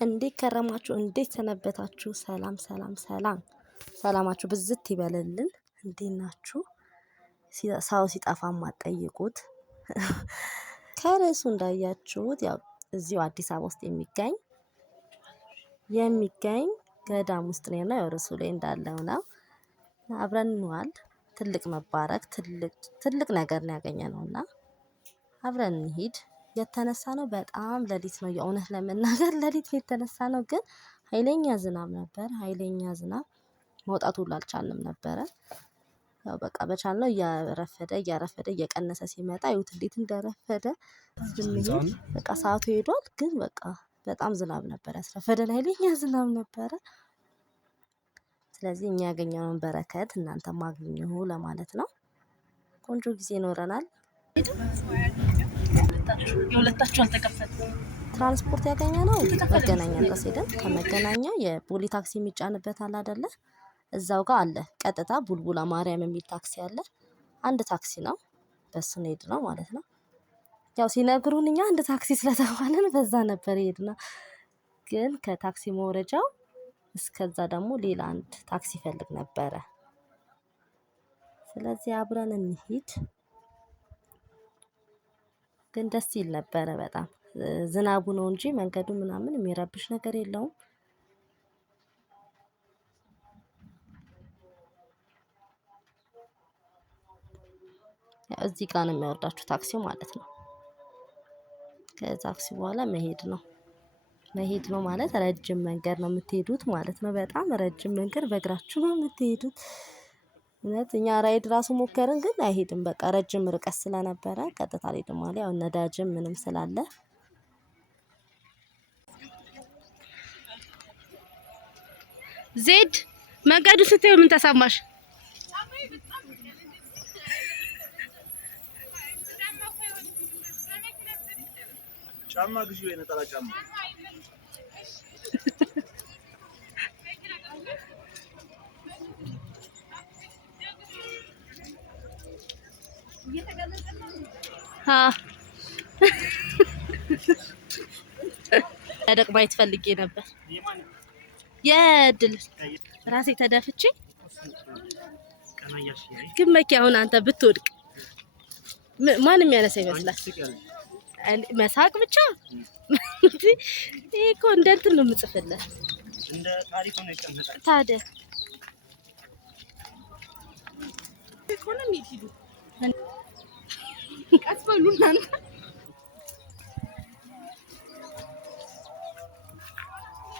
እንዴት ከረማችሁ? እንዴት ሰነበታችሁ? ሰላም ሰላም ሰላም ሰላማችሁ ብዝት ይበልልን። እንዴት ናችሁ? ሰው ሲጠፋ ማጠይቁት ከርዕሱ እንዳያችሁት ያው እዚሁ አዲስ አበባ ውስጥ የሚገኝ ገዳም ውስጥ ነው። ያው ርዕሱ ላይ እንዳለው ነው። አብረን እንዋል። ትልቅ መባረክ ትልቅ ነገር ነው ያገኘነውና አብረን እንሂድ። የተነሳ ነው በጣም ሌሊት ነው። የእውነት ለመናገር ሌሊት የተነሳ ነው። ግን ኃይለኛ ዝናብ ነበር። ኃይለኛ ዝናብ መውጣት ሁሉ አልቻልንም ነበረ። ያው በቃ በቻልነው እያረፈደ እየቀነሰ ሲመጣ ይሁት እንዴት እንደረፈደ ዝምሄድ በቃ ሰዓቱ ሄዷል። ግን በቃ በጣም ዝናብ ነበር ያስረፈደን። ኃይለኛ ዝናብ ነበረ። ስለዚህ እኛ ያገኘነውን በረከት እናንተም አግኙ ለማለት ነው። ቆንጆ ጊዜ ይኖረናል። የሁለታችሁ አልተከፈተም። ትራንስፖርት ያገኘነው መገናኛ ድረስ ሄደን ከመገናኛ የፖሊ ታክሲ የሚጫንበት አለ አይደለ? እዛው ጋር አለ። ቀጥታ ቡልቡላ ማርያም የሚል ታክሲ አለ። አንድ ታክሲ ነው። በሱ ነው የሄድነው ማለት ነው። ያው ሲነግሩን እኛ አንድ ታክሲ ስለተባለን በዛ ነበር የሄድነው። ግን ከታክሲ መውረጃው እስከዛ ደግሞ ሌላ አንድ ታክሲ ፈልግ ነበረ። ስለዚህ አብረን እንሂድ። ግን ደስ ይል ነበረ በጣም። ዝናቡ ነው እንጂ መንገዱ ምናምን የሚረብሽ ነገር የለውም። እዚህ ጋር ነው የሚያወርዳችሁ ታክሲው ማለት ነው። ከታክሲ በኋላ መሄድ ነው ማለት ረጅም መንገድ ነው የምትሄዱት ማለት ነው። በጣም ረጅም መንገድ በእግራችሁ ነው የምትሄዱት። እውነት እኛ ራይድ ራሱ ሞከርን ግን አይሄድም። በቃ ረጅም ርቀት ስለነበረ ቀጥታ ላይ ደግሞ ያው ነዳጅም ምንም ስላለ ዜድ መንገዱ ስትዩ ምን ተሰማሽ? ጫማ ግዢ ወይ ነጠላ ጫማ ደቅ ባይት ፈልጌ ነበር። የድል ራሴ ተደፍቼ ግን መኪያውን አንተ ብትወድቅ ማንም ያነሳ ይመስላል። መሳቅ ብቻ ይሄ እኮ እንደ እንትን ነው የምጽፍልህ። እንደ ታሪኩ ነው ይቀመጣል። ታዲያ ኢኮኖሚ ሂዱ ቀስ በሉ እናንተ።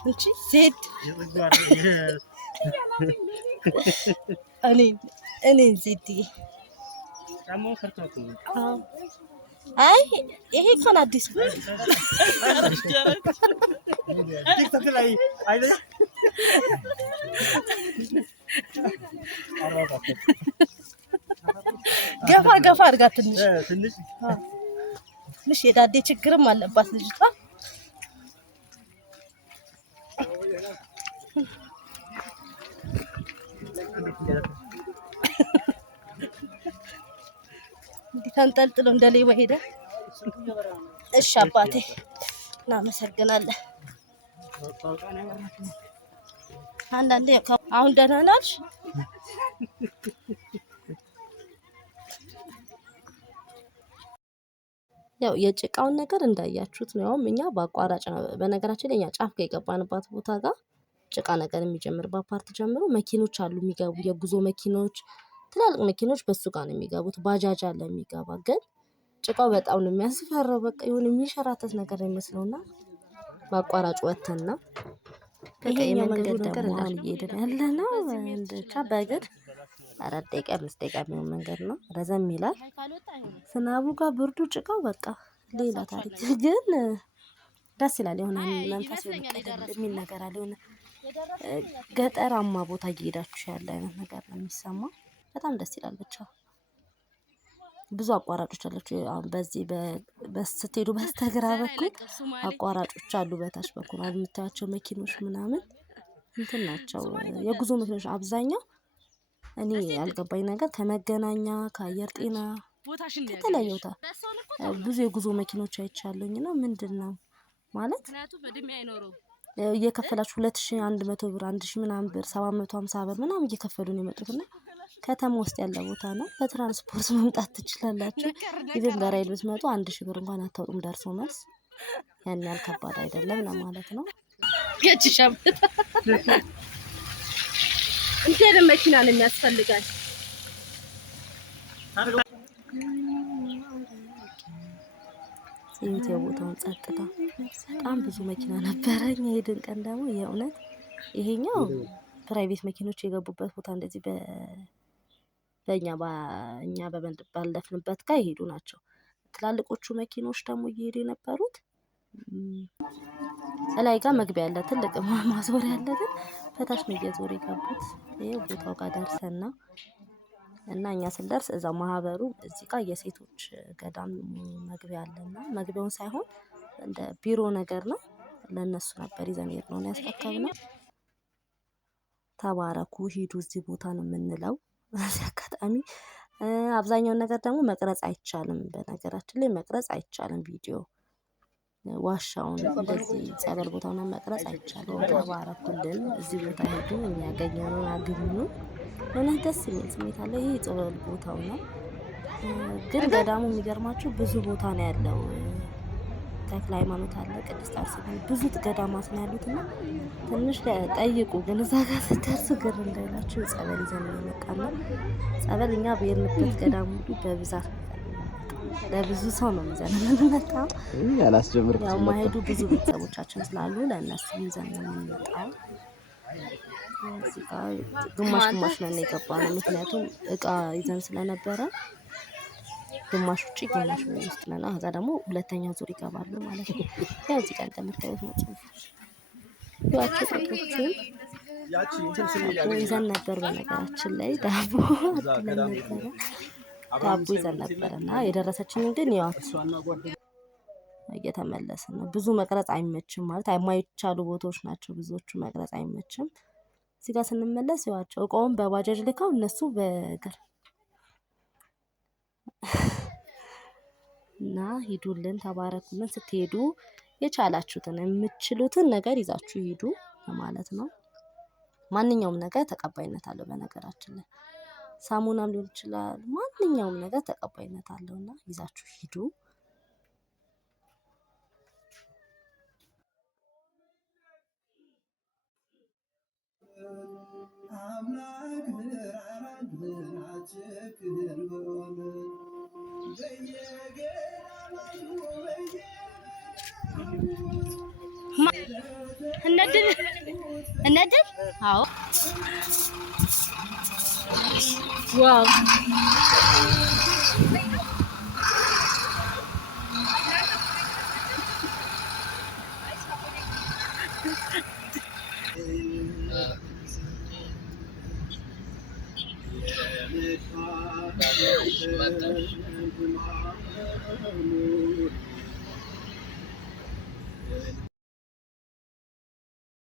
እንቺ ዜድ እኔ ዜድዬ ጫማው ፈርቶት ነው። አይ ይሄ እንኳን አዲስ ነው። ቲክቶክ ላይ አይደል? ገፋ አድርጋ ትንሽ የዳዴ ችግርም አለባት ልጅቷ። እንዲህ ተንጠልጥሎ እንደሌባ ሄደ። እሺ አባቴ እናመሰግናለን። አንዳንዴ አሁን ደህና ናች። ያው የጭቃውን ነገር እንዳያችሁት ነው። ያውም እኛ በአቋራጭ ነው። በነገራችን ላይ እኛ ጫፍ ከገባንባት ቦታ ጋር ጭቃ ነገር የሚጀምርባት ፓርት ጀምሮ መኪኖች አሉ የሚገቡ የጉዞ መኪኖች፣ ትላልቅ መኪኖች በሱ ጋር ነው የሚገቡት። ባጃጅ አለ የሚገባ። ግን ጭቃው በጣም ነው የሚያስፈራው። በቃ የሆነ የሚሸራተት ነገር ይመስለውና በአቋራጭ ወተን ነው ይሄኛው መንገድ ደግሞ አሁን እየሄድን ያለ ነው። እንደቻ በእግር 4 ደቂቃ 5 ደቂቃ የሚሆን መንገድ ነው። ረዘም ይላል። ዝናቡ ጋር ብርዱ ጭቃው በቃ ሌላ ታሪክ። ግን ደስ ይላል። የሆነ መንፈስ የሚል ነገር አለ። የሆነ ገጠራማ ቦታ እየሄዳችሁ ያለ አይነት ነገር ነው የሚሰማው። በጣም ደስ ይላል። ብቻ ብዙ አቋራጮች አላችሁ። አሁን በዚህ በስትሄዱ በስተግራ በኩል አቋራጮች አሉ። በታች በኩል አሁን የምታያቸው መኪኖች ምናምን እንትን ናቸው የጉዞ መኪኖች አብዛኛው። እኔ ያልገባኝ ነገር ከመገናኛ ከአየር ጤና ከተለያየ ቦታ ብዙ የጉዞ መኪኖች አይቻለሁኝ። ነው ምንድነው ማለት እየከፈላችሁ 2100 ብር 1000 ምናምን ብር 750 ብር ምናምን እየከፈሉ ነው የመጡትና ከተማ ውስጥ ያለ ቦታ ነው። በትራንስፖርት መምጣት ትችላላችሁ። ኢቭን በራይድ ብትመጡ 1000 ብር እንኳን አታውጡም ደርሶ መልስ። ያን ያህል ከባድ አይደለም ለማለት ነው። ገጭሻም እንዴት መኪና ነው የሚያስፈልጋል? እዩት የቦታውን ጸጥታ። በጣም ብዙ መኪና ነበረ። እኛ ሄድን ቀን ደግሞ የእውነት ይሄኛው ፕራይቬት መኪኖች የገቡበት ቦታ እንደዚህ በእኛ ባለፍንበት ጋር ይሄዱ ናቸው። ትላልቆቹ መኪኖች ደግሞ እየሄዱ የነበሩት እላይ ጋር መግቢያ ያለ ትልቅ ማዞሪያ ያለ ግን ከታች ነው እየዞሩ የገቡት። ይሄ ቦታው ጋር ደርሰና እና እኛ ስንደርስ እዛው ማህበሩ እዚህ ጋር የሴቶች ገዳም መግቢያ አለና መግቢያውን ሳይሆን እንደ ቢሮ ነገር ነው ለነሱ ነበር ይዘን የሄድነው ያስረከብነው። ተባረኩ ሂዱ እዚህ ቦታ ነው የምንለው። በዚህ አጋጣሚ አብዛኛውን ነገር ደግሞ መቅረጽ አይቻልም። በነገራችን ላይ መቅረጽ አይቻልም። ቪዲዮ ዋሻውን እንደዚህ ጸበል ቦታውን መቅረጽ አይቻልም። ተባረኩልን እዚህ ቦታ ሄዱ የሚያገኘውን አግኙ። እውነት ደስ የሚል ስሜት አለ። ይሄ ጸበል ቦታው ነው። ግን ገዳሙ የሚገርማችሁ ብዙ ቦታ ነው ያለው። ተክለ ሃይማኖት አለ፣ ቅድስት አርሴማ ብዙ ገዳማት ነው ያሉትና ትንሽ ጠይቁ። ግን እዛ ጋር ስትደርሱ ግር እንዳይላችሁ ጸበል ይዘን የመጣና ጸበል እኛ በሄድንበት ገዳም ሁሉ በብዛት ለብዙ ሰው ነው ይዘን የምንመጣው። ያው ማሄዱ ብዙ ቤተሰቦቻችን ስላሉ ለእነሱ ይዘን ነው የምንመጣው። እዚህ ጋር ግማሽ ግማሽ ነን የገባነው፣ ምክንያቱም እቃ ይዘን ስለነበረ ግማሽ ውጪ ግማሽ ውስጥ ነን። ከዛ ደግሞ ሁለተኛው ዙር ይገባሉ ማለት ነው። ያው እዚህ ጋር እንደምታዩት ነው ጽሁፉ። ያቸው ጥጦቹን ይዘን ነበር። በነገራችን ላይ ዳቦ ነበረ ዳቦ ይዘን ነበር እና የደረሰችንን ግን ያዋት እየተመለስን ነው። ብዙ መቅረጽ አይመችም ማለት የማይቻሉ ቦታዎች ናቸው ብዙዎቹ፣ መቅረጽ አይመችም። እዚህ ጋር ስንመለስ ያዋቸው እቃውን በባጃጅ ልካው እነሱ በእግር እና ሂዱልን ተባረኩልን። ስትሄዱ የቻላችሁትን የምትችሉትን ነገር ይዛችሁ ሂዱ ማለት ነው። ማንኛውም ነገር ተቀባይነት አለው። በነገራችን ላይ ሳሙናም ሊሆን ይችላል፣ ማንኛውም ነገር ተቀባይነት አለውና ይዛችሁ ሂዱ። እነድል አዎ ዋው